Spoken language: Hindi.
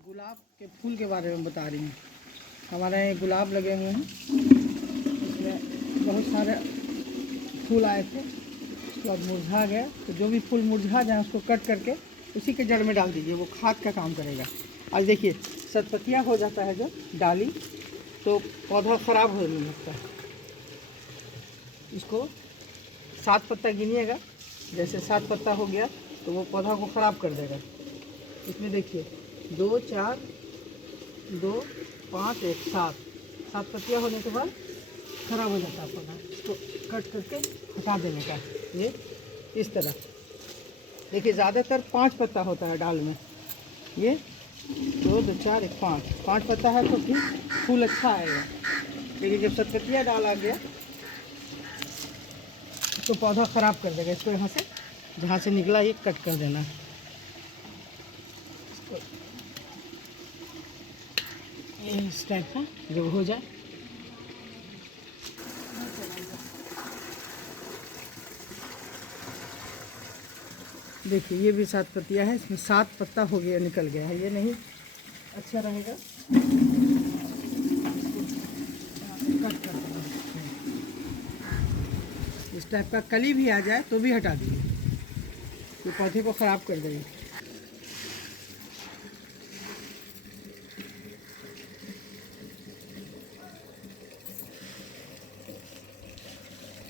गुलाब के फूल के बारे में बता रही हूँ। हमारे यहाँ गुलाब लगे हुए हैं, इसमें बहुत सारे फूल आए थे, उसके बाद मुरझा गया। तो जो भी फूल मुरझा जाए उसको कट करके उसी के जड़ में डाल दीजिए, वो खाद का काम करेगा। आज देखिए सतपतिया हो जाता है जब डाली तो पौधा ख़राब होने लगता है। इसको 7 पत्ता गिनिएगा, जैसे 7 पत्ता हो गया तो वो पौधा को ख़राब कर देगा। इसमें देखिए 2 4 2 5 1 7 पत्तियाँ होने के बाद ख़राब हो जाता है पौधा। इसको कट करके हटा देने का। ये इस तरह देखिए, ज़्यादातर 5 पत्ता होता है डाल में। ये 2 2 4 1 5 पत्ता है तो ठीक फूल अच्छा आएगा। लेकिन जब सतपतिया डाला गया तो पौधा ख़राब कर देगा। इसको यहाँ से जहाँ से निकला ये कट कर देना। ये इस टाइप का जब हो जाए देखिए, ये भी 7 पत्तियाँ है, इसमें 7 पत्ता हो गया, निकल गया है। ये नहीं अच्छा रहेगा, कट कर देना। इस टाइप का कली भी आ जाए तो भी हटा दीजिए, ये पौधे को ख़राब कर देगी।